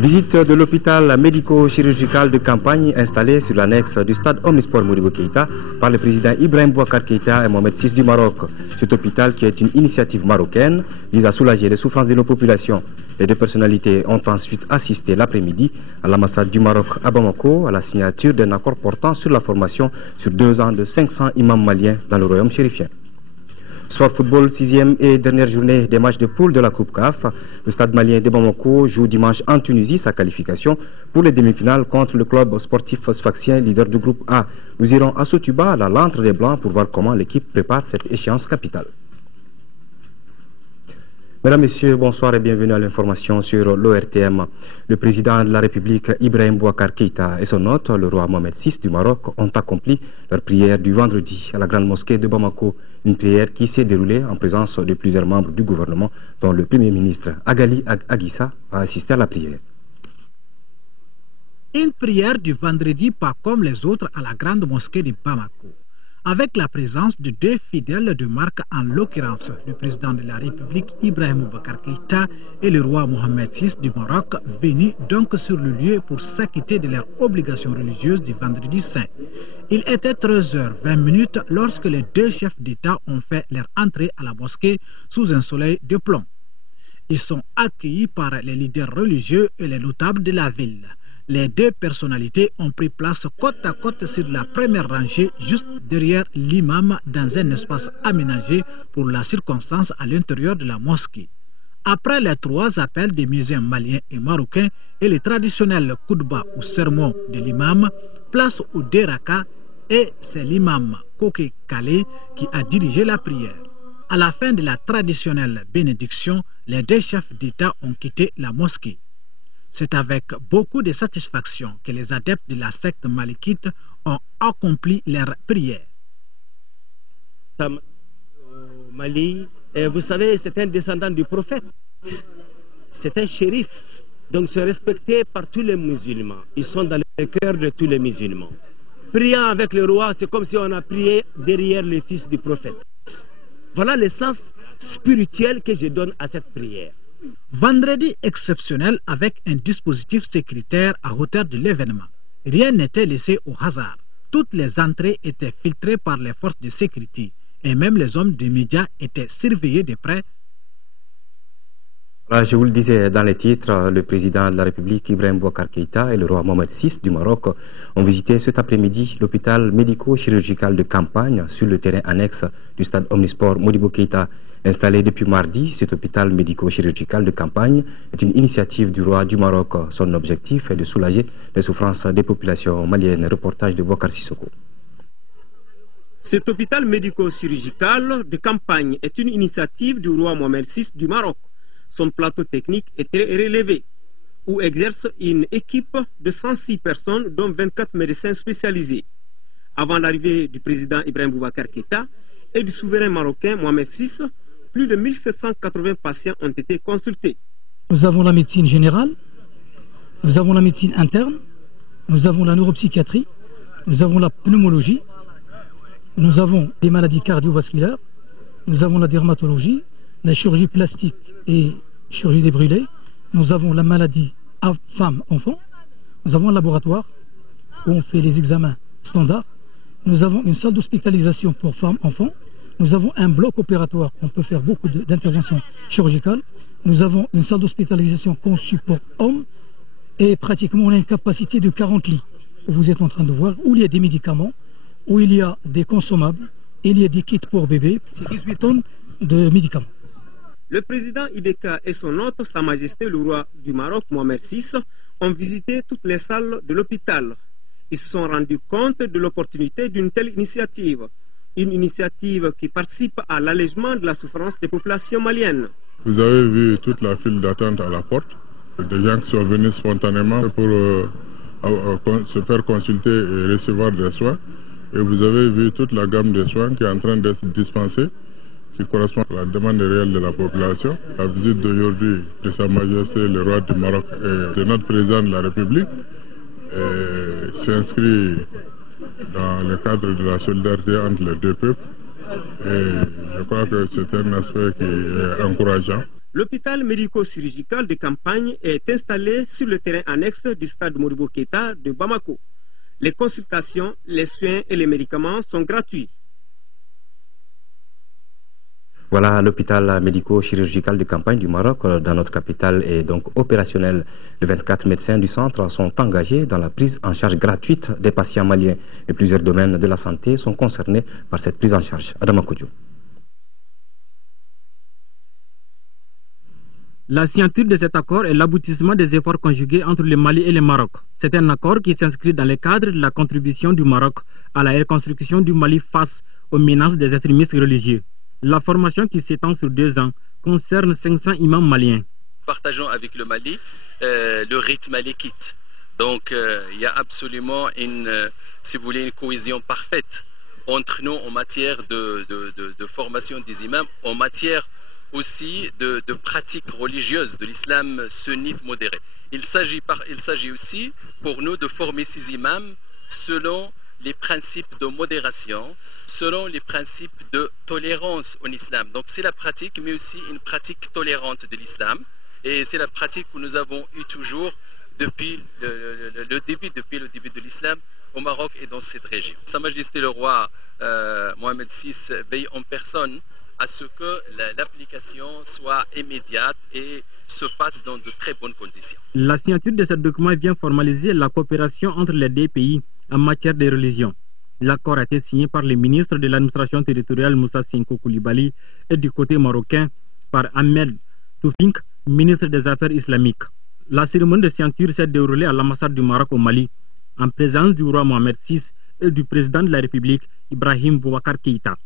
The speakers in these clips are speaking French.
Visite de l'hôpital médico-chirurgical de campagne installé sur l'annexe du stade Omnisport Modibo Keïta par le président Ibrahim Boubacar Keïta et Mohamed VI du Maroc. Cet hôpital, qui est une initiative marocaine, vise à soulager les souffrances de nos populations. Les deux personnalités ont ensuite assisté l'après-midi à l'ambassade du Maroc à Bamako à la signature d'un accord portant sur la formation sur 2 ans de 500 imams maliens dans le royaume chérifien. Sport football, 6e et dernière journée des matchs de poule de la Coupe CAF. Le stade malien de Bamako joue dimanche en Tunisie sa qualification pour les demi-finales contre le club sportif sfaxien, leader du groupe A. Nous irons à Sotuba, à la Lantre des Blancs, pour voir comment l'équipe prépare cette échéance capitale. Mesdames, Messieurs, bonsoir et bienvenue à l'information sur l'ORTM. Le président de la République, Ibrahim Boubacar Keïta, et son hôte, le roi Mohamed VI du Maroc, ont accompli leur prière du vendredi à la grande mosquée de Bamako. Une prière qui s'est déroulée en présence de plusieurs membres du gouvernement, dont le Premier ministre Agali Aguissa a assisté à la prière. Une prière du vendredi pas comme les autres à la grande mosquée de Bamako, avec la présence de 2 fidèles de marque, en l'occurrence le président de la République Ibrahim Boubacar Keïta et le roi Mohamed VI du Maroc, venus donc sur le lieu pour s'acquitter de leurs obligations religieuses du vendredi saint. Il était 13h20 lorsque les 2 chefs d'État ont fait leur entrée à la mosquée sous un soleil de plomb. Ils sont accueillis par les leaders religieux et les notables de la ville. Les 2 personnalités ont pris place côte à côte sur la première rangée, juste derrière l'imam, dans un espace aménagé pour la circonstance à l'intérieur de la mosquée. Après les 3 appels des muezzins maliens et marocains et le traditionnel koudba ou sermon de l'imam, place aux 2 rakas, et c'est l'imam Koké Kale qui a dirigé la prière. À la fin de la traditionnelle bénédiction, les 2 chefs d'État ont quitté la mosquée. C'est avec beaucoup de satisfaction que les adeptes de la secte malikite ont accompli leur prière. Mali, vous savez, c'est un descendant du prophète. C'est un shérif. Donc c'est respecté par tous les musulmans. Ils sont dans le cœur de tous les musulmans. Priant avec le roi, c'est comme si on a prié derrière le fils du prophète. Voilà le sens spirituel que je donne à cette prière. Vendredi exceptionnel avec un dispositif sécuritaire à hauteur de l'événement. Rien n'était laissé au hasard. Toutes les entrées étaient filtrées par les forces de sécurité et même les hommes des médias étaient surveillés de près. Je vous le disais dans les titres, le président de la République Ibrahim Boubacar Keïta et le roi Mohamed VI du Maroc ont visité cet après-midi l'hôpital médico-chirurgical de campagne sur le terrain annexe du stade Omnisport Modibo Keïta. Installé depuis mardi, cet hôpital médico-chirurgical de campagne est une initiative du roi du Maroc. Son objectif est de soulager les souffrances des populations maliennes. Reportage de Boubacar Sissoko. Cet hôpital médico-chirurgical de campagne est une initiative du roi Mohamed VI du Maroc. Son plateau technique est très relevé, où exerce une équipe de 106 personnes, dont 24 médecins spécialisés. Avant l'arrivée du président Ibrahim Boubacar Keïta et du souverain marocain Mohamed VI, plus de 1780 patients ont été consultés. Nous avons la médecine générale, nous avons la médecine interne, nous avons la neuropsychiatrie, nous avons la pneumologie, nous avons les maladies cardiovasculaires, nous avons la dermatologie, la chirurgie plastique et chirurgie des brûlés, nous avons la maladie femmes-enfants, nous avons un laboratoire où on fait les examens standards, nous avons une salle d'hospitalisation pour femmes-enfants, nous avons un bloc opératoire où on peut faire beaucoup d'interventions chirurgicales, nous avons une salle d'hospitalisation conçue pour hommes et pratiquement on a une capacité de 40 lits. Vous êtes en train de voir où il y a des médicaments, où il y a des consommables, il y a des kits pour bébés, c'est 18 tonnes de médicaments. Le président Ibeka et son hôte, Sa Majesté le roi du Maroc, Mohamed VI, ont visité toutes les salles de l'hôpital. Ils se sont rendus compte de l'opportunité d'une telle initiative. Une initiative qui participe à l'allègement de la souffrance des populations maliennes. Vous avez vu toute la file d'attente à la porte. Des gens qui sont venus spontanément pour se faire consulter et recevoir des soins. Et vous avez vu toute la gamme de soins qui est en train d'être dispensée, qui correspond à la demande réelle de la population. La visite d'aujourd'hui de Sa Majesté le roi du Maroc et de notre président de la République s'inscrit dans le cadre de la solidarité entre les 2 peuples. Et je crois que c'est un aspect qui est encourageant. L'hôpital médico-chirurgical de campagne est installé sur le terrain annexe du stade Modibo Keïta de Bamako. Les consultations, les soins et les médicaments sont gratuits. Voilà, l'hôpital médico-chirurgical de campagne du Maroc dans notre capitale est donc opérationnel. Les 24 médecins du centre sont engagés dans la prise en charge gratuite des patients maliens et plusieurs domaines de la santé sont concernés par cette prise en charge. Adama Kodjo. La signature de cet accord est l'aboutissement des efforts conjugués entre le Mali et le Maroc. C'est un accord qui s'inscrit dans le cadre de la contribution du Maroc à la reconstruction du Mali face aux menaces des extrémistes religieux. La formation qui s'étend sur 2 ans concerne 500 imams maliens. Partageons avec le Mali le rythme malikite. Donc il y a absolument si vous voulez, une cohésion parfaite entre nous en matière de formation des imams, en matière aussi de pratiques religieuses de l'islam sunnite modéré. Il s'agit aussi pour nous de former ces imams selon les principes de modération, selon les principes de tolérance en islam. Donc c'est la pratique, mais aussi une pratique tolérante de l'islam. Et c'est la pratique que nous avons eue toujours depuis le début de l'islam au Maroc et dans cette région. Sa Majesté le roi Mohamed VI veille en personne à ce que l'application soit immédiate et se fasse dans de très bonnes conditions. La signature de ce document vient formaliser la coopération entre les 2 pays en matière de religion. L'accord a été signé par le ministre de l'administration territoriale Moussa Sinko Koulibaly et du côté marocain par Ahmed Toufink, ministre des Affaires islamiques. La cérémonie de signature s'est déroulée à l'ambassade du Maroc au Mali, en présence du roi Mohamed VI et du président de la République, Ibrahim Boubacar Keïta.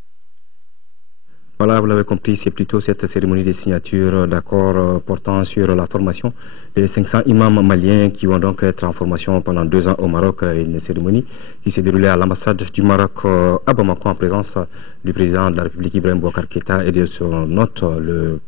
Voilà, vous l'avez compris, c'est plutôt cette cérémonie de signature d'accord portant sur la formation des 500 imams maliens qui vont donc être en formation pendant 2 ans au Maroc. Une cérémonie qui s'est déroulée à l'ambassade du Maroc à Bamako en présence du président de la République Ibrahim Boubacar Keïta et de son hôte, le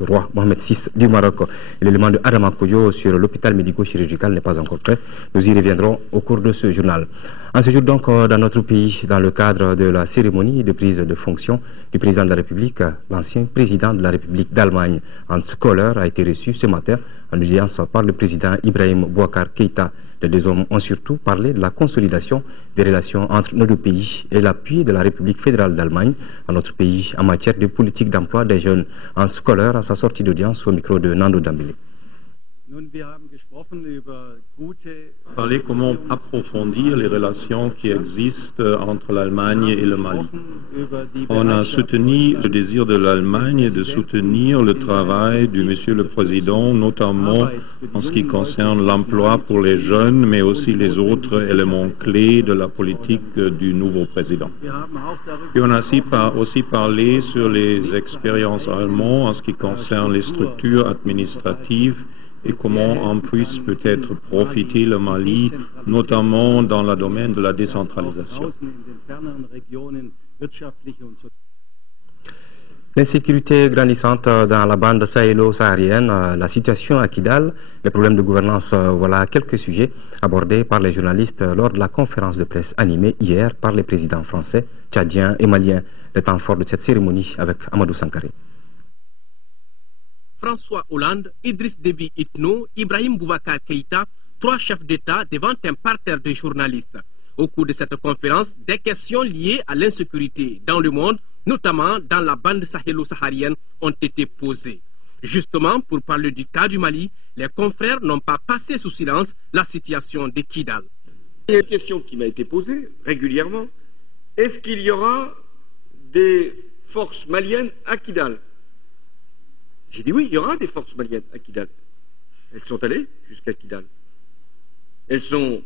roi Mohamed VI du Maroc. L'élément de Adama Kodjo sur l'hôpital médico-chirurgical n'est pas encore prêt. Nous y reviendrons au cours de ce journal. En ce jour donc, dans notre pays, dans le cadre de la cérémonie de prise de fonction du président de la République, l'ancien président de la République d'Allemagne, Hans Kohler, a été reçu ce matin en audience par le président Ibrahim Boubacar Keïta. Les 2 hommes ont surtout parlé de la consolidation des relations entre nos 2 pays et l'appui de la République fédérale d'Allemagne à notre pays en matière de politique d'emploi des jeunes. Hans Kohler à sa sortie d'audience au micro de Nando Dambélé. Parler comment approfondir les relations qui existent entre l'Allemagne et le Mali. On a soutenu le désir de l'Allemagne de soutenir le travail du Monsieur le Président, notamment en ce qui concerne l'emploi pour les jeunes, mais aussi les autres éléments clés de la politique du nouveau président. Et on a aussi parlé sur les expériences allemandes en ce qui concerne les structures administratives et comment on puisse peut-être profiter le Mali, notamment dans le domaine de la décentralisation. L'insécurité grandissante dans la bande sahélo-saharienne, la situation à Kidal, les problèmes de gouvernance, voilà quelques sujets abordés par les journalistes lors de la conférence de presse animée hier par les présidents français, tchadiens et maliens. Le temps fort de cette cérémonie avec Amadou Sankaré. François Hollande, Idriss Déby Itno, Ibrahim Boubacar Keïta, 3 chefs d'État devant un parterre de journalistes. Au cours de cette conférence, des questions liées à l'insécurité dans le monde, notamment dans la bande sahélo-saharienne, ont été posées. Justement, pour parler du cas du Mali, les confrères n'ont pas passé sous silence la situation de Kidal. Il y a une question qui m'a été posée régulièrement. Est-ce qu'il y aura des forces maliennes à Kidal? J'ai dit oui, il y aura des forces maliennes à Kidal. Elles sont allées jusqu'à Kidal. Elles sont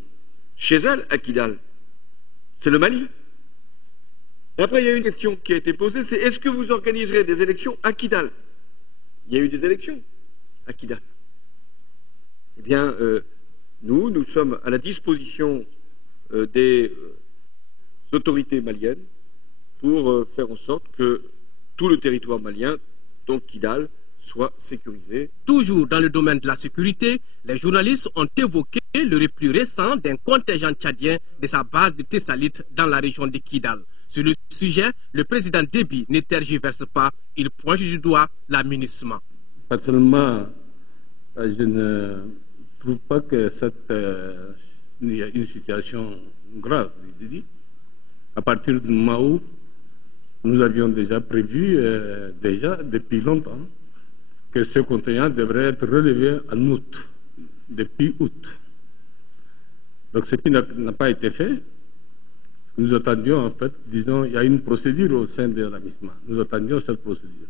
chez elles à Kidal. C'est le Mali. Et après, il y a une question qui a été posée, c'est est-ce que vous organiserez des élections à Kidal? Il y a eu des élections à Kidal. Eh bien, nous sommes à la disposition des autorités maliennes pour faire en sorte que tout le territoire malien, donc Kidal, soit sécurisé. Toujours dans le domaine de la sécurité, les journalistes ont évoqué le repli récent d'un contingent tchadien de sa base de Tessalit dans la région de Kidal. Sur le sujet, le président Déby ne tergiverse pas, il pointe du doigt l'amunissement. Personnellement, je ne trouve pas que il y a une situation grave. À partir du moment où nous avions déjà prévu, depuis longtemps, que ce contingent devrait être relevé en août, depuis août. Donc ce qui n'a pas été fait, nous attendions en fait, disons, il y a une procédure au sein de la MISMA. Nous attendions cette procédure.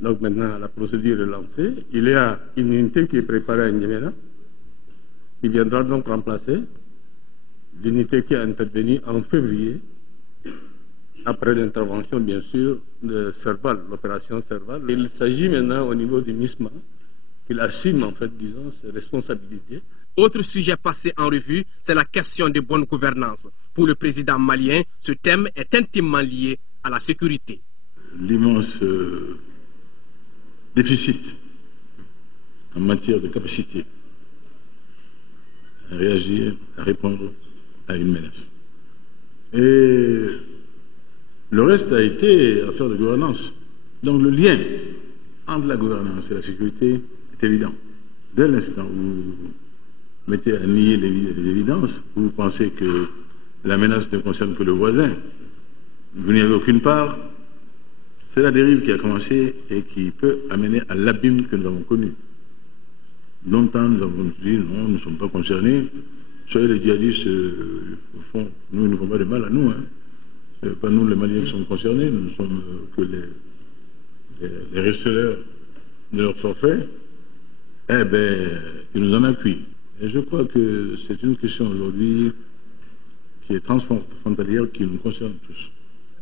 Donc maintenant, la procédure est lancée. Il y a une unité qui est préparée à N'Djamena, qui viendra donc remplacer l'unité qui a intervenu en février, après l'intervention, bien sûr, de Serval, l'opération Serval. Il s'agit maintenant au niveau du MISMA, qu'il assume en fait, disons, ses responsabilités. Autre sujet passé en revue, c'est la question de bonne gouvernance. Pour le président malien, ce thème est intimement lié à la sécurité. L'immense déficit en matière de capacité à réagir, à répondre à une menace. Et le reste a été affaire de gouvernance. Donc le lien entre la gouvernance et la sécurité est évident. Dès l'instant où vous mettez à nier les évidences, vous pensez que la menace ne concerne que le voisin, vous n'y avez aucune part, c'est la dérive qui a commencé et qui peut amener à l'abîme que nous avons connu. Longtemps, nous avons dit non, nous ne sommes pas concernés. Soyez les djihadistes, au fond, nous ne font pas de mal à nous. Ce n'est pas nous les Maliens qui sommes concernés, nous ne sommes que les receleurs de leur forfait. Eh bien, ils nous en appuient. Et je crois que c'est une question aujourd'hui qui est transfrontalière, qui nous concerne tous.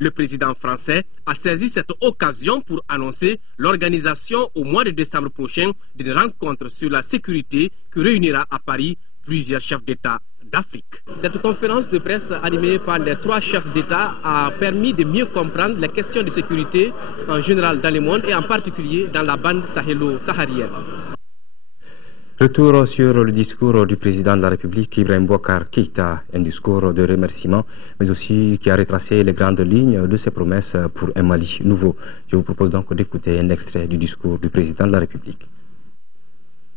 Le président français a saisi cette occasion pour annoncer l'organisation au mois de décembre prochain d'une rencontre sur la sécurité qui réunira à Paris plusieurs chefs d'État d'Afrique. Cette conférence de presse animée par les 3 chefs d'État a permis de mieux comprendre les questions de sécurité en général dans le monde et en particulier dans la bande sahélo-saharienne. Retour sur le discours du président de la République, Ibrahim Boubacar Keïta, un discours de remerciement, mais aussi qui a retracé les grandes lignes de ses promesses pour un Mali nouveau. Je vous propose donc d'écouter un extrait du discours du président de la République.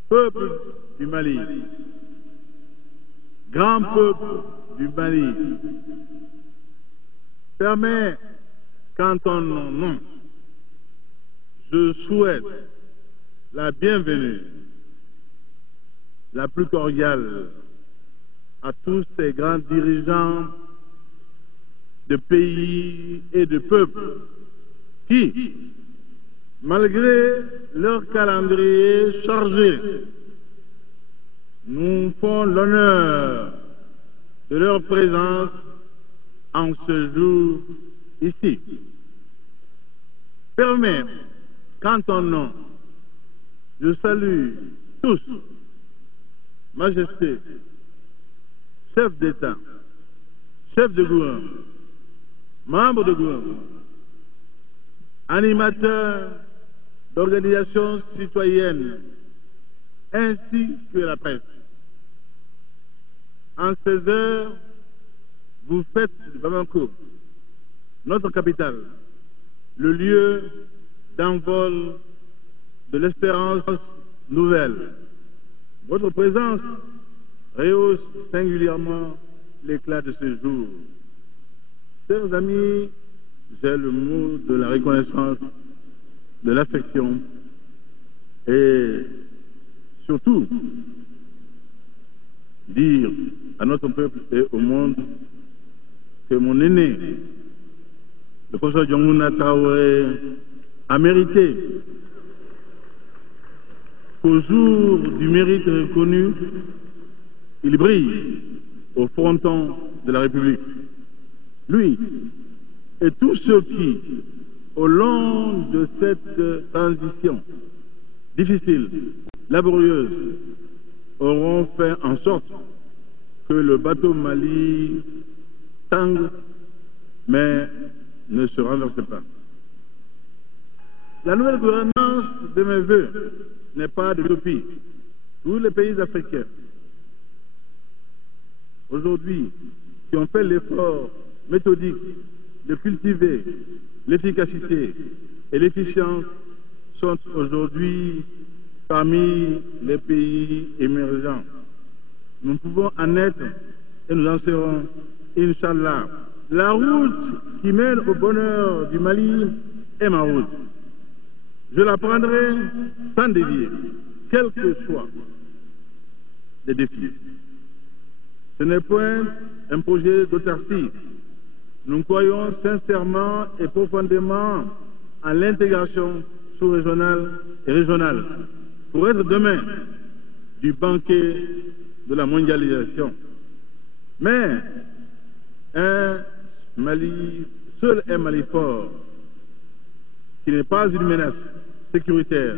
Peuple du Mali, grand peuple du Mali, permets qu'en ton nom, je souhaite la bienvenue la plus cordiale à tous ces grands dirigeants de pays et de peuples qui, malgré leur calendrier chargé, nous font l'honneur de leur présence en ce jour ici. Permets qu'en ton nom, je salue tous, Majesté, chef d'État, chef de gouvernement, membres de gouvernement, animateurs d'organisations citoyennes, ainsi que la presse. En ces heures, vous faites de Bamako, notre capitale, le lieu d'envol de l'espérance nouvelle. Votre présence rehausse singulièrement l'éclat de ce jour. Chers amis, j'ai le mot de la reconnaissance, de l'affection et surtout dire à notre peuple et au monde que mon aîné, le professeur Diongouna Traoré, a mérité qu'au jour du mérite reconnu, il brille au fronton de la République. Lui et tous ceux qui, au long de cette transition difficile, laborieuse, auront fait en sorte que le bateau Mali tangue, mais ne se renverse pas. La nouvelle gouvernance de mes voeux n'est pas d'utopie. Tous les pays africains, aujourd'hui, qui ont fait l'effort méthodique de cultiver l'efficacité et l'efficience, sont aujourd'hui parmi les pays émergents. Nous pouvons en être et nous en serons, Inch'Allah. La route qui mène au bonheur du Mali est ma route. Je la prendrai sans dévier, quels que soient les défis. Ce n'est point un projet d'autarcie. Nous croyons sincèrement et profondément en l'intégration sous-régionale et régionale pour être demain du banquet de la mondialisation. Mais seul un Mali fort, qui n'est pas une menace sécuritaire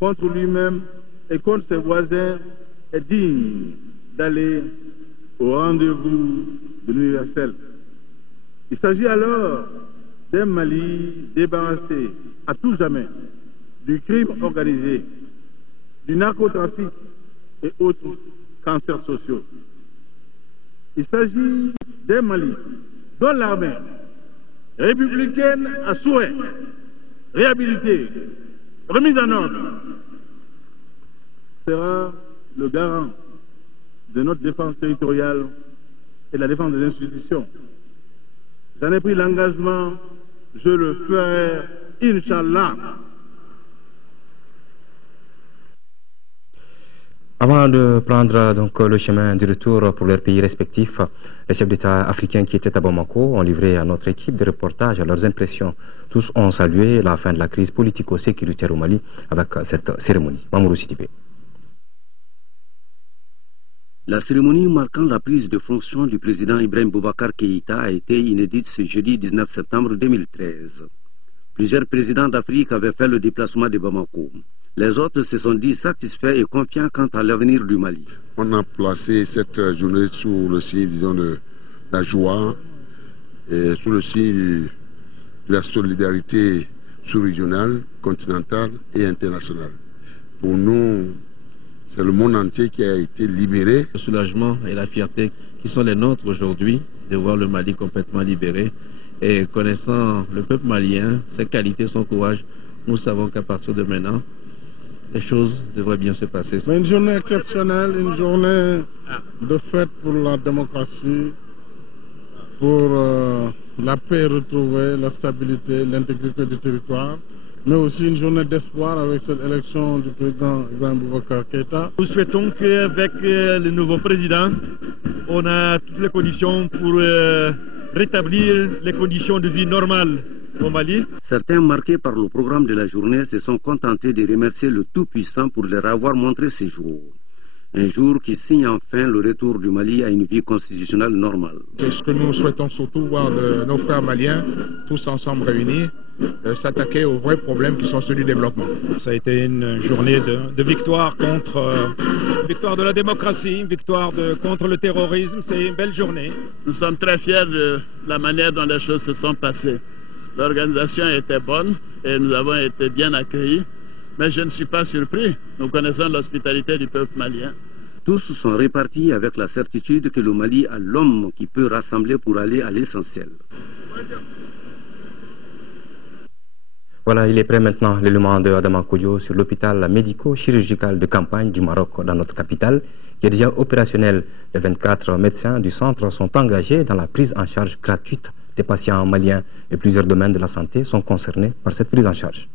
contre lui-même et contre ses voisins, est digne d'aller au rendez-vous de l'universel. Il s'agit alors d'un Mali débarrassé à tout jamais du crime organisé, du narcotrafic et autres cancers sociaux. Il s'agit d'un Mali dont l'armée républicaine à souhait, réhabilitée, remise en ordre, sera le garant de notre défense territoriale et de la défense des institutions. J'en ai pris l'engagement, je le ferai, Inch'Allah. Avant de prendre donc le chemin du retour pour leurs pays respectifs, les chefs d'État africains qui étaient à Bamako ont livré à notre équipe de reportage leurs impressions. Tous ont salué la fin de la crise politico-sécuritaire au Mali avec cette cérémonie. Mamourou Sidibé. La cérémonie marquant la prise de fonction du président Ibrahim Boubacar Keïta a été inédite ce jeudi 19 septembre 2013. Plusieurs présidents d'Afrique avaient fait le déplacement de Bamako. Les autres se sont dit satisfaits et confiants quant à l'avenir du Mali. On a placé cette journée sous le signe, disons, de la joie et sous le signe de la solidarité sous-régionale, continentale et internationale. Pour nous, c'est le monde entier qui a été libéré. Le soulagement et la fierté qui sont les nôtres aujourd'hui de voir le Mali complètement libéré. Et connaissant le peuple malien, ses qualités, son courage, nous savons qu'à partir de maintenant, les choses devraient bien se passer. Une journée exceptionnelle, une journée de fête pour la démocratie, pour la paix retrouvée, la stabilité, l'intégrité du territoire, mais aussi une journée d'espoir avec cette élection du président Ibrahim Boubacar Keïta. Nous souhaitons qu'avec le nouveau président, on a toutes les conditions pour rétablir les conditions de vie normales au Mali. Certains, marqués par le programme de la journée, se sont contentés de remercier le Tout-Puissant pour leur avoir montré ces jours. Un jour qui signe enfin le retour du Mali à une vie constitutionnelle normale. C'est ce que nous souhaitons surtout voir de nos frères maliens, tous ensemble réunis, s'attaquer aux vrais problèmes qui sont ceux du développement. Ça a été une journée de victoire victoire de la démocratie, victoire contre le terrorisme. C'est une belle journée. Nous sommes très fiers de la manière dont les choses se sont passées. L'organisation était bonne et nous avons été bien accueillis. Mais je ne suis pas surpris. Nous connaissons l'hospitalité du peuple malien. Tous sont répartis avec la certitude que le Mali a l'homme qui peut rassembler pour aller à l'essentiel. Voilà, il est prêt maintenant l'élément de Adama Kodjo sur l'hôpital médico-chirurgical de campagne du Maroc dans notre capitale, qui est déjà opérationnel. Les 24 médecins du centre sont engagés dans la prise en charge gratuite des patients maliens et plusieurs domaines de la santé sont concernés par cette prise en charge.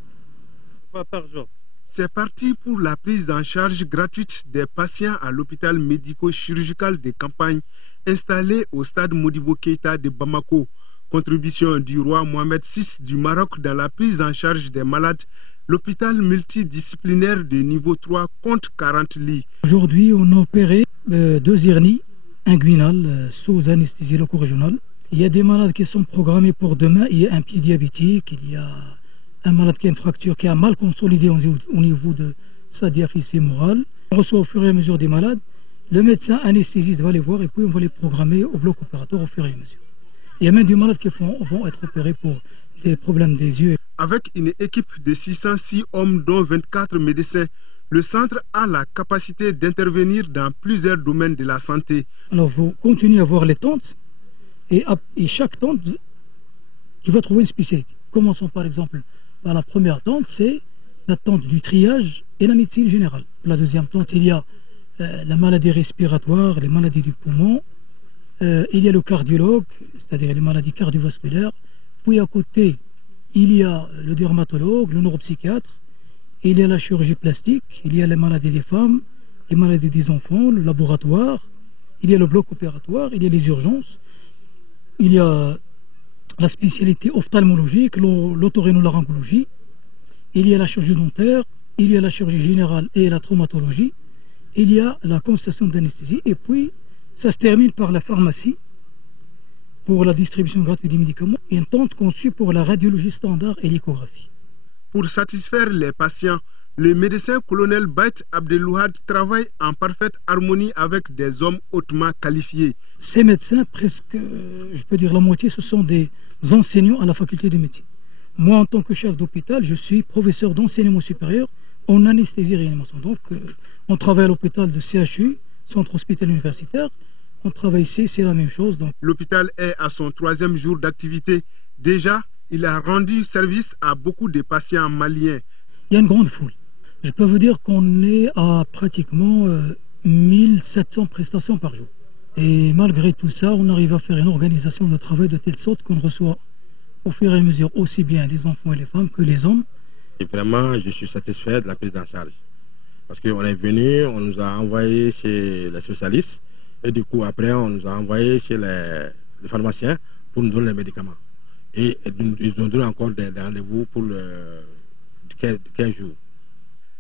C'est parti pour la prise en charge gratuite des patients à l'hôpital médico-chirurgical de campagne installé au stade Modibo Keïta de Bamako. Contribution du roi Mohamed VI du Maroc dans la prise en charge des malades. L'hôpital multidisciplinaire de niveau 3 compte 40 lits. Aujourd'hui, on a opéré 2 hernies inguinales sous anesthésie loco-régionale. Il y a des malades qui sont programmés pour demain. Il y a un pied diabétique, il y a un malade qui a une fracture, qui a mal consolidé au niveau de sa diaphyse fémorale. On reçoit au fur et à mesure des malades. Le médecin anesthésiste va les voir et puis on va les programmer au bloc opératoire au fur et à mesure. Il y a même des malades qui vont être opérés pour des problèmes des yeux. Avec une équipe de 606 hommes dont 24 médecins, le centre a la capacité d'intervenir dans plusieurs domaines de la santé. Alors vous continuez à voir les tentes et chaque tente, tu vas trouver une spécialité. Commençons par exemple par la première tente, c'est l'attente du triage et la médecine générale. La deuxième plante, il y a la maladie respiratoire, les maladies du poumon, il y a le cardiologue, c'est-à-dire les maladies cardiovasculaires, puis à côté, il y a le dermatologue, le neuropsychiatre, il y a la chirurgie plastique, il y a les maladies des femmes, les maladies des enfants, le laboratoire, il y a le bloc opératoire, il y a les urgences, il y a la spécialité ophtalmologique, l'otorhinolaryngologie, il y a la chirurgie dentaire, il y a la chirurgie générale et la traumatologie, il y a la consultation d'anesthésie, et puis ça se termine par la pharmacie pour la distribution gratuite des médicaments et une tente conçue pour la radiologie standard et l'échographie. Pour satisfaire les patients, le médecin colonel Bait Abdelouhad travaille en parfaite harmonie avec des hommes hautement qualifiés. Ces médecins, presque, je peux dire la moitié, ce sont des enseignants à la faculté de médecine. Moi, en tant que chef d'hôpital, je suis professeur d'enseignement supérieur en anesthésie et réanimation. Donc, on travaille à l'hôpital de CHU, Centre hospitalier universitaire. On travaille ici, c'est la même chose. L'hôpital est à son 3e jour d'activité. Déjà, il a rendu service à beaucoup de patients maliens. Il y a une grande foule. Je peux vous dire qu'on est à pratiquement 1700 prestations par jour. Et malgré tout ça, on arrive à faire une organisation de travail de telle sorte qu'on reçoit au fur et à mesure aussi bien les enfants et les femmes que les hommes. Et vraiment, je suis satisfait de la prise en charge. Parce qu'on est venu, on nous a envoyé chez les spécialistes. Et du coup, après, on nous a envoyé chez les pharmaciens pour nous donner les médicaments. Et ils ont donné encore des rendez-vous pour 15 jours.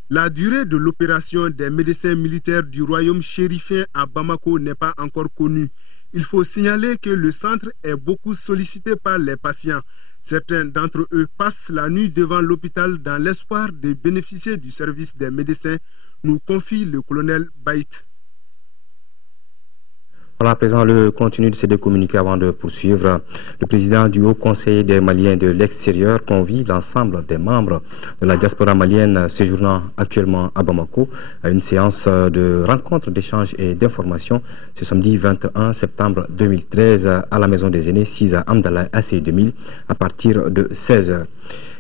La durée de l'opération des médecins militaires du royaume chérifien à Bamako n'est pas encore connue. Il faut signaler que le centre est beaucoup sollicité par les patients. Certains d'entre eux passent la nuit devant l'hôpital dans l'espoir de bénéficier du service des médecins, nous confie le colonel Baït. Voilà à présent le contenu de ces deux communiqués avant de poursuivre. Le président du Haut Conseil des Maliens de l'extérieur convie l'ensemble des membres de la diaspora malienne séjournant actuellement à Bamako à une séance de rencontre, d'échange et d'information ce samedi 21 septembre 2013 à la Maison des Aînés, 6 à Amdallah, ACI 2000, à partir de 16h.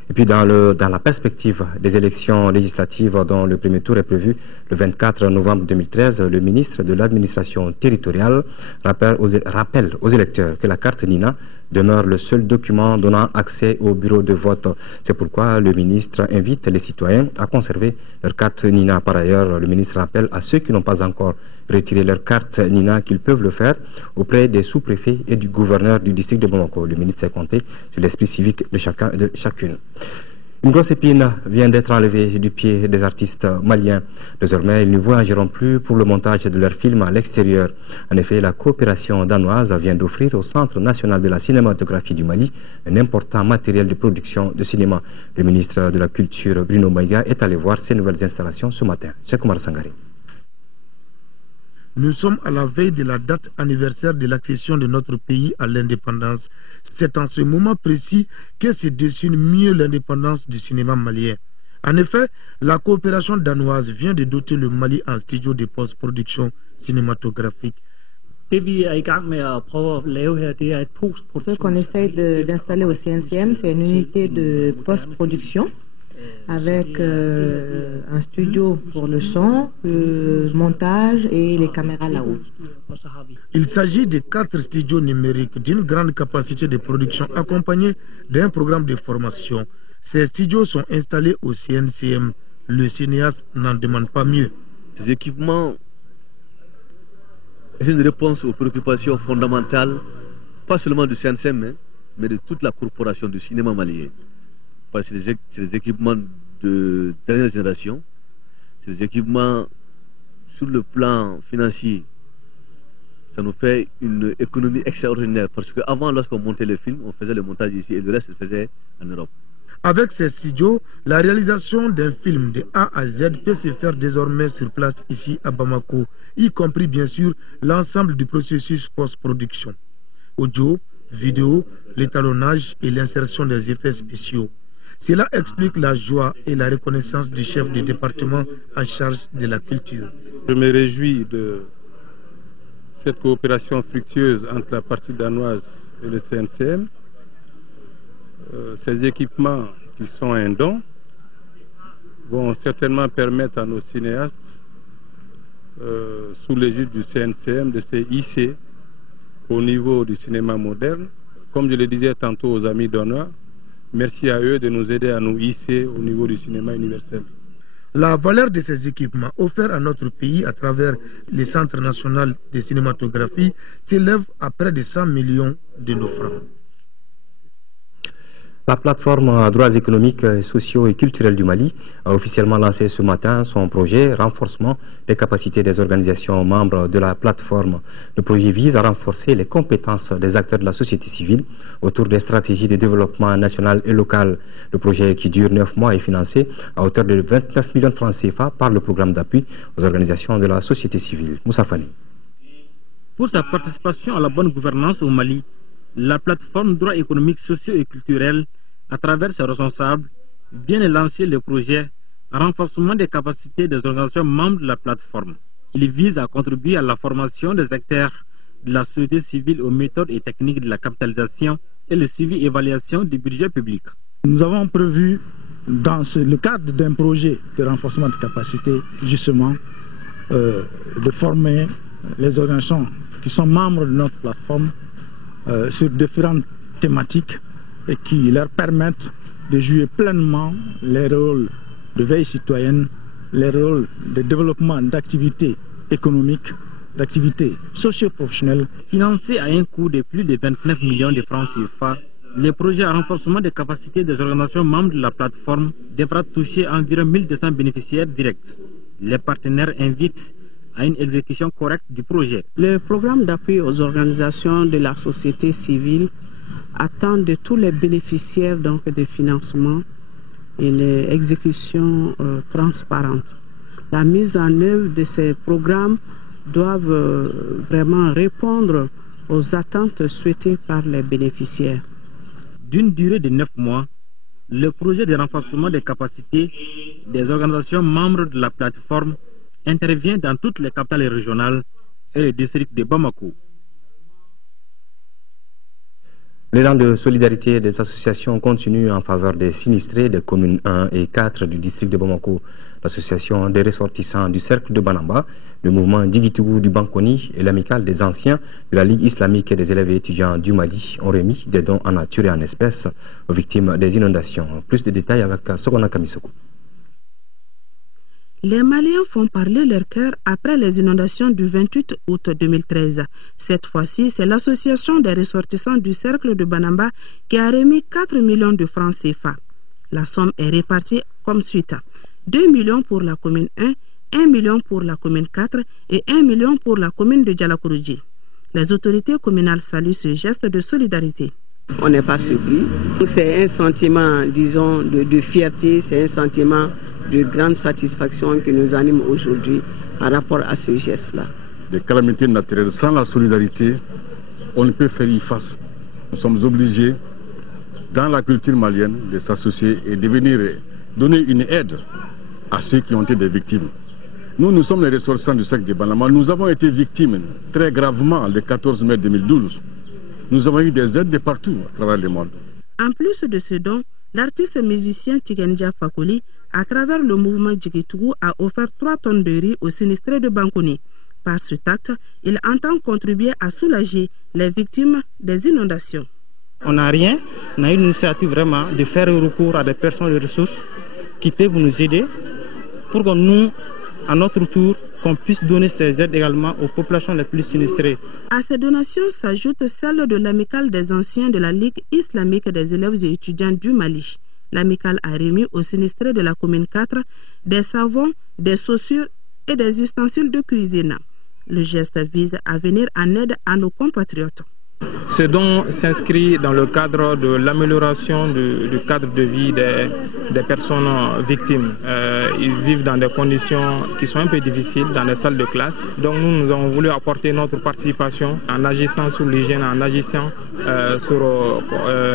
Et puis dans la perspective des élections législatives dont le premier tour est prévu le 24 novembre 2013, le ministre de l'administration territoriale rappelle aux électeurs que la carte NINA demeure le seul document donnant accès au bureau de vote. C'est pourquoi le ministre invite les citoyens à conserver leur carte NINA. Par ailleurs, le ministre rappelle à ceux qui n'ont pas encore retiré leur carte NINA qu'ils peuvent le faire auprès des sous-préfets et du gouverneur du district de Bamako. Le ministre s'est compté sur l'esprit civique de chacune. Une grosse épine vient d'être enlevée du pied des artistes maliens. Désormais, ils ne voyageront plus pour le montage de leurs films à l'extérieur. En effet, la coopération danoise vient d'offrir au Centre national de la cinématographie du Mali un important matériel de production de cinéma. Le ministre de la Culture, Bruno Maïga, est allé voir ces nouvelles installations ce matin. Cheikh Oumar Sangari. Nous sommes à la veille de la date anniversaire de l'accession de notre pays à l'indépendance. C'est en ce moment précis que se dessine mieux l'indépendance du cinéma malien. En effet, la coopération danoise vient de doter le Mali en studio de post-production cinématographique. Ce qu'on essaye d'installer au CNCM, c'est une unité de post-production avec un studio pour le son, le montage et les caméras là-haut. Il s'agit de 4 studios numériques d'une grande capacité de production accompagnés d'un programme de formation. Ces studios sont installés au CNCM. Le cinéaste n'en demande pas mieux. Ces équipements sont une réponse aux préoccupations fondamentales, pas seulement du CNCM, mais de toute la corporation du cinéma malien. C'est des équipements de dernière génération, c'est des équipements sur le plan financier. Ça nous fait une économie extraordinaire parce qu'avant, lorsqu'on montait les films, on faisait le montage ici et le reste se faisait en Europe. Avec ces studios, la réalisation d'un film de A à Z peut se faire désormais sur place ici à Bamako, y compris bien sûr l'ensemble du processus post-production. Audio, vidéo, l'étalonnage et l'insertion des effets spéciaux. Cela explique la joie et la reconnaissance du chef du département en charge de la culture. Je me réjouis de cette coopération fructueuse entre la partie danoise et le CNCM. Ces équipements qui sont un don vont certainement permettre à nos cinéastes, sous l'égide du CNCM, de se hisser au niveau du cinéma moderne. Comme je le disais tantôt aux amis d'honneur, merci à eux de nous aider à nous hisser au niveau du cinéma universel. La valeur de ces équipements offerts à notre pays à travers les centres nationaux de cinématographie s'élève à près de 100 millions de nos francs. La plateforme droits économiques, sociaux et culturels du Mali a officiellement lancé ce matin son projet renforcement des capacités des organisations membres de la plateforme. Le projet vise à renforcer les compétences des acteurs de la société civile autour des stratégies de développement national et local. Le projet, qui dure 9 mois, est financé à hauteur de 29 millions de francs CFA par le programme d'appui aux organisations de la société civile. Moussa Fani. Pour sa participation à la bonne gouvernance au Mali, la plateforme droits économiques, sociaux et culturels, à travers ses responsables, vient de lancer le projet renforcement des capacités des organisations membres de la plateforme. Il vise à contribuer à la formation des acteurs de la société civile aux méthodes et techniques de la capitalisation et le suivi et évaluation du budget public. Nous avons prévu, dans le cadre d'un projet de renforcement de capacités, justement, de former les organisations qui sont membres de notre plateforme sur différentes thématiques et qui leur permettent de jouer pleinement les rôles de veille citoyenne, les rôles de développement d'activités économiques, d'activités socio-professionnelles. Financé à un coût de plus de 29 millions de francs CFA, le projet à renforcement des capacités des organisations membres de la plateforme devra toucher environ 1200 bénéficiaires directs. Les partenaires invitent à une exécution correcte du projet. Le programme d'appui aux organisations de la société civile attend de tous les bénéficiaires donc des financements une exécution transparente. La mise en œuvre de ces programmes doivent vraiment répondre aux attentes souhaitées par les bénéficiaires. D'une durée de 9 mois, le projet de renforcement des capacités des organisations membres de la plateforme intervient dans toutes les capitales régionales et les districts de Bamako. L'élan de solidarité des associations continue en faveur des sinistrés des communes 1 et 4 du district de Bamako. L'association des ressortissants du cercle de Banamba, le mouvement Digitougou du Bankoni et l'amicale des anciens de la Ligue islamique des élèves et étudiants du Mali ont remis des dons en nature et en espèces aux victimes des inondations. Plus de détails avec Sogona Kamisoko. Les Maliens font parler leur cœur après les inondations du 28 août 2013. Cette fois-ci, c'est l'association des ressortissants du cercle de Banamba qui a remis 4 millions de francs CFA. La somme est répartie comme suit. 2 millions pour la commune 1, 1 million pour la commune 4 et 1 million pour la commune de Djalakuruji. Les autorités communales saluent ce geste de solidarité. On n'est pas surpris. C'est un sentiment, disons, de fierté, c'est un sentiment de grande satisfaction qui nous anime aujourd'hui par rapport à ce geste-là. Des calamités naturelles, sans la solidarité, on ne peut faire y face. Nous sommes obligés, dans la culture malienne, de s'associer et de venir donner une aide à ceux qui ont été des victimes. Nous sommes les ressortissants du cercle de Banamba. Nous avons été victimes très gravement le 14 mai 2012. Nous avons eu des aides de partout à travers le monde. En plus de ce don, l'artiste musicien Tigenja Fakoli, à travers le mouvement Djigitougou, a offert 3 tonnes de riz aux sinistrés de Bankoni. Par cet acte, il entend contribuer à soulager les victimes des inondations. On n'a rien, on a eu une initiative vraiment de faire recours à des personnes de ressources qui peuvent nous aider pour que nous, à notre tour, qu'on puisse donner ces aides également aux populations les plus sinistrées. À ces donations s'ajoute celle de l'amicale des anciens de la Ligue islamique des élèves et étudiants du Mali. L'amicale a remis aux sinistrés de la commune 4 des savons, des chaussures et des ustensiles de cuisine. Le geste vise à venir en aide à nos compatriotes. Ce don s'inscrit dans le cadre de l'amélioration du cadre de vie des personnes victimes. Ils vivent dans des conditions qui sont un peu difficiles dans les salles de classe. Donc nous avons voulu apporter notre participation en agissant sur l'hygiène, en agissant sur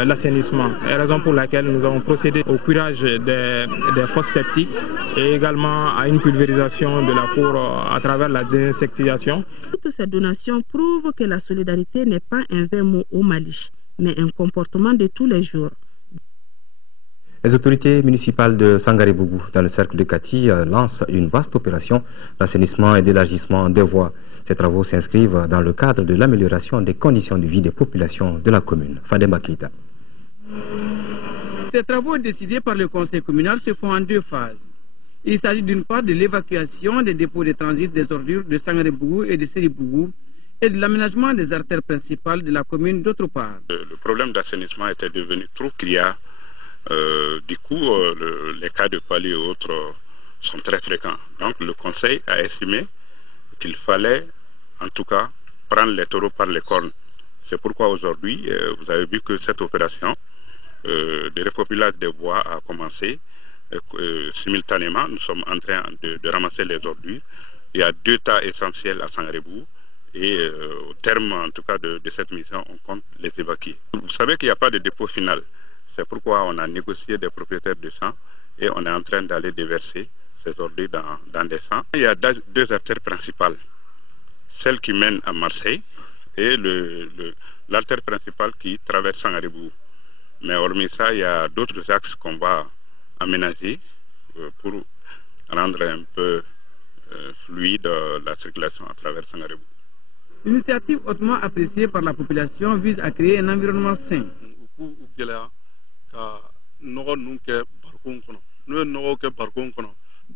l'assainissement. C'est la raison pour laquelle nous avons procédé au curage des fosses septiques et également à une pulvérisation de la cour à travers la désinsectisation. Toutes ces donations prouvent que la solidarité n'est pas un vain mot au Mali, mais un comportement de tous les jours. Les autorités municipales de Sangarebougou, dans le cercle de Kati, lancent une vaste opération d'assainissement et d'élargissement des voies. Ces travaux s'inscrivent dans le cadre de l'amélioration des conditions de vie des populations de la commune. Fademba Keita. Ces travaux décidés par le conseil communal se font en deux phases. Il s'agit d'une part de l'évacuation des dépôts de transit des ordures de Sangarebougou et de Seribougou et de l'aménagement des artères principales de la commune d'autre part. Le problème d'assainissement était devenu trop criard. Du coup, les cas de palu et autres sont très fréquents. Donc le conseil a estimé qu'il fallait en tout cas prendre les taureaux par les cornes. C'est pourquoi aujourd'hui, vous avez vu que cette opération de repopulage des bois a commencé. Simultanément, nous sommes en train de ramasser les ordures. Il y a 2 tas essentiels à Sangarebougou et au terme en tout cas de cette mission, on compte les évacuer. Vous savez qu'il n'y a pas de dépôt final. C'est pourquoi on a négocié des propriétaires de champs et on est en train d'aller déverser ces ordures dans des champs. Il y a 2 artères principales, celle qui mène à Marseille et l'artère principale qui traverse Sangarebougou. Mais hormis ça, il y a d'autres axes qu'on va aménager pour rendre un peu fluide la circulation à travers Sangarebougou. L'initiative hautement appréciée par la population vise à créer un environnement sain.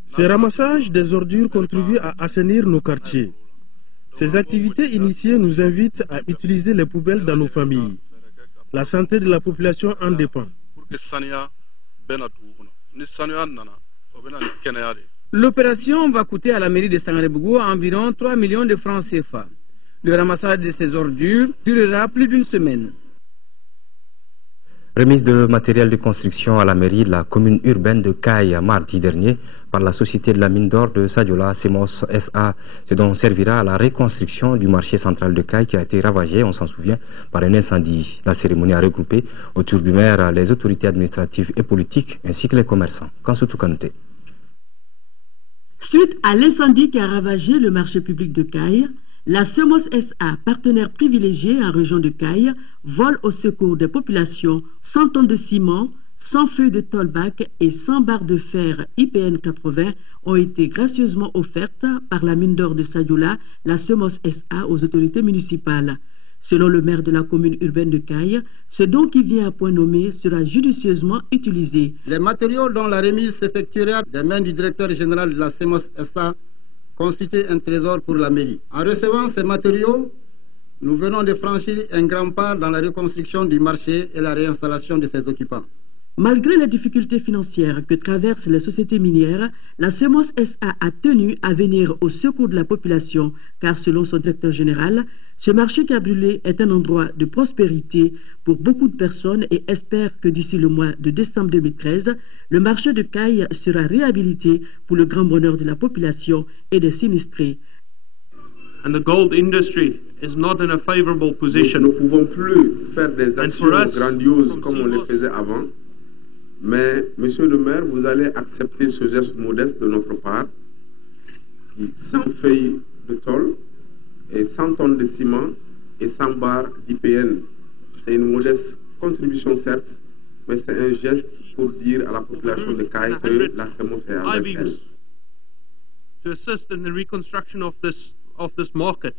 Ce ramassage des ordures contribue à assainir nos quartiers. Ces activités initiées nous invitent à utiliser les poubelles dans nos familles. La santé de la population en dépend. L'opération va coûter à la mairie de Sangarebougou environ 3 millions de francs CFA. Le ramassage de ces ordures durera plus d'une semaine. Remise de matériel de construction à la mairie de la commune urbaine de Caille mardi dernier par la société de la mine d'or de Sadiola, Semos SA, ce dont servira à la reconstruction du marché central de Caille qui a été ravagé, on s'en souvient, par un incendie. La cérémonie a regroupé autour du maire les autorités administratives et politiques ainsi que les commerçants. Kansoutou Kanouté. Suite à l'incendie qui a ravagé le marché public de Caille, la Semos SA, partenaire privilégié en région de Caille, vole au secours des populations 100 tonnes de ciment, 100 feuilles de tollback et 100 barres de fer IPN 80 ont été gracieusement offertes par la mine d'or de Sadiola, la Semos SA, aux autorités municipales. Selon le maire de la commune urbaine de Caille, ce don qui vient à point nommé sera judicieusement utilisé. Les matériaux dont la remise s'effectuera des mains du directeur général de la Semos SA constitue un trésor pour la mairie. En recevant ces matériaux, nous venons de franchir un grand pas dans la reconstruction du marché et la réinstallation de ses occupants. Malgré les difficultés financières que traversent les sociétés minières, la Semos SA a tenu à venir au secours de la population, car selon son directeur général, ce marché qui a brûlé est un endroit de prospérité pour beaucoup de personnes et espère que d'ici le mois de décembre 2013, le marché de Caille sera réhabilité pour le grand bonheur de la population et des sinistrés. And the gold industry is not in a favorable position. Nous ne pouvons plus faire des actions grandioses comme on les faisait avant. Mais, monsieur le maire, vous allez accepter ce geste modeste de notre part, 100 feuilles de tôle, et 100 tonnes de ciment et 100 barres d'IPN. C'est une modeste contribution, certes, mais c'est un geste pour dire à la population de Caille que la Semos est avec elle. To assist in the reconstruction of this market.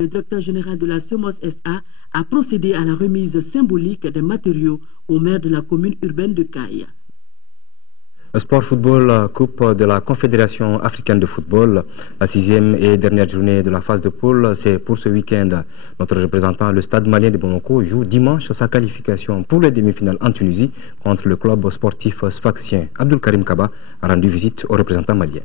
Le directeur général de la Semos SA a procédé à la remise symbolique des matériaux au maire de la commune urbaine de Caille. Sport football, Coupe de la Confédération africaine de football, la 6e et dernière journée de la phase de poule, c'est pour ce week-end. Notre représentant, le Stade malien de Bamako, joue dimanche sa qualification pour les demi-finales en Tunisie contre le club sportif sfaxien. Abdul Karim Kaba a rendu visite au représentant malien.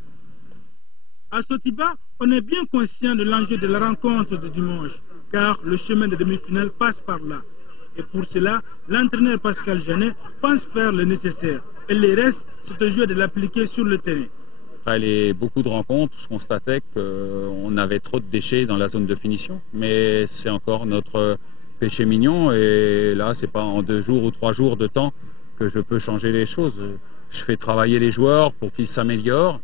À Sotiba, on est bien conscient de l'enjeu de la rencontre de dimanche, car le chemin de demi-finale passe par là. Et pour cela, l'entraîneur Pascal Janet pense faire le nécessaire. Et le reste, c'est au jeu de l'appliquer sur le terrain. Après beaucoup de rencontres, je constatais qu'on avait trop de déchets dans la zone de finition. Mais c'est encore notre péché mignon. Et là, c'est pas en 2 jours ou 3 jours de temps que je peux changer les choses. Je fais travailler les joueurs pour qu'ils s'améliorent.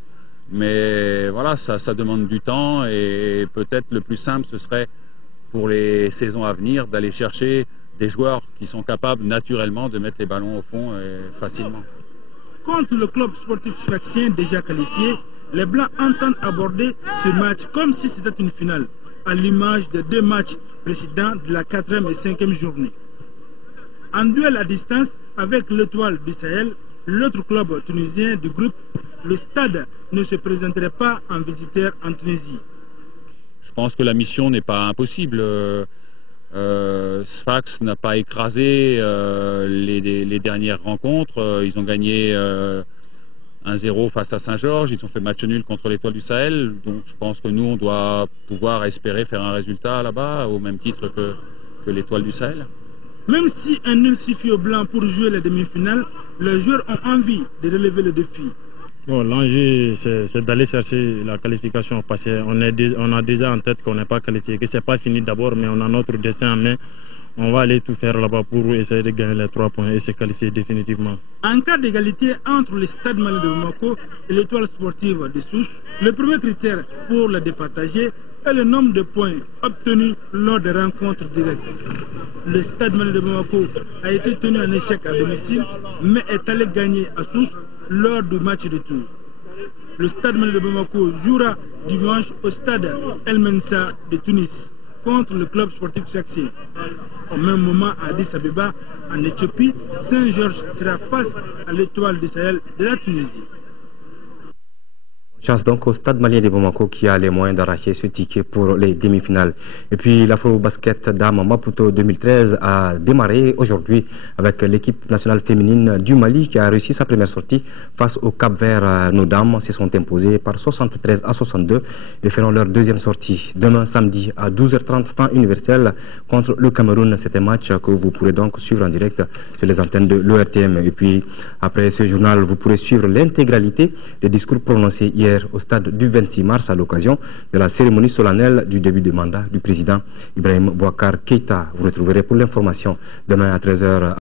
Mais voilà, ça demande du temps. Et peut-être le plus simple, ce serait pour les saisons à venir d'aller chercher des joueurs qui sont capables naturellement de mettre les ballons au fond facilement. Contre le club sportif sfaxien déjà qualifié, les Blancs entendent aborder ce match comme si c'était une finale, à l'image des 2 matchs précédents de la 4e et 5e journée. En duel à distance avec l'Étoile du Sahel, l'autre club tunisien du groupe, le Stade ne se présenterait pas en visiteur en Tunisie. Je pense que la mission n'est pas impossible. Sfax n'a pas écrasé les dernières rencontres. Ils ont gagné 1-0 face à Saint-Georges. Ils ont fait match nul contre l'Étoile du Sahel. Donc je pense que nous, on doit pouvoir espérer faire un résultat là-bas, au même titre que l'Étoile du Sahel. Même si un nul suffit aux Blancs pour jouer les demi-finales, les joueurs ont envie de relever le défi. Bon, l'enjeu, c'est d'aller chercher la qualification parce qu'on a déjà en tête qu'on n'est pas qualifié, que ce n'est pas fini d'abord, mais on a notre destin en main. On va aller tout faire là-bas pour essayer de gagner les 3 points et se qualifier définitivement. En cas d'égalité entre le Stade Malien de Bamako et l'Étoile sportive de Sousse, le premier critère pour le départager est le nombre de points obtenus lors des rencontres directes. Le Stade Malien de Bamako a été tenu en échec à domicile, mais est allé gagner à Sousse lors du match de tour. Le Stade Malien de Bamako jouera dimanche au Stade El Mensa de Tunis contre le club sportif sfaxien. Au même moment, à Addis Abeba, en Éthiopie, Saint-Georges sera face à l'Étoile du Sahel de la Tunisie. Chance donc au Stade Malien de Bamako qui a les moyens d'arracher ce ticket pour les demi-finales. Et puis l'Afro-Basket Dame Maputo 2013 a démarré aujourd'hui avec l'équipe nationale féminine du Mali qui a réussi sa première sortie face au Cap-Vert. Nos dames se sont imposées par 73-62 et feront leur deuxième sortie demain samedi à 12h30 temps universel contre le Cameroun. C'est un match que vous pourrez donc suivre en direct sur les antennes de l'ORTM. Et puis après ce journal, vous pourrez suivre l'intégralité des discours prononcés hier au stade du 26 mars à l'occasion de la cérémonie solennelle du début de mandat du président Ibrahim Boubacar Keïta. Vous retrouverez pour l'information demain à 13h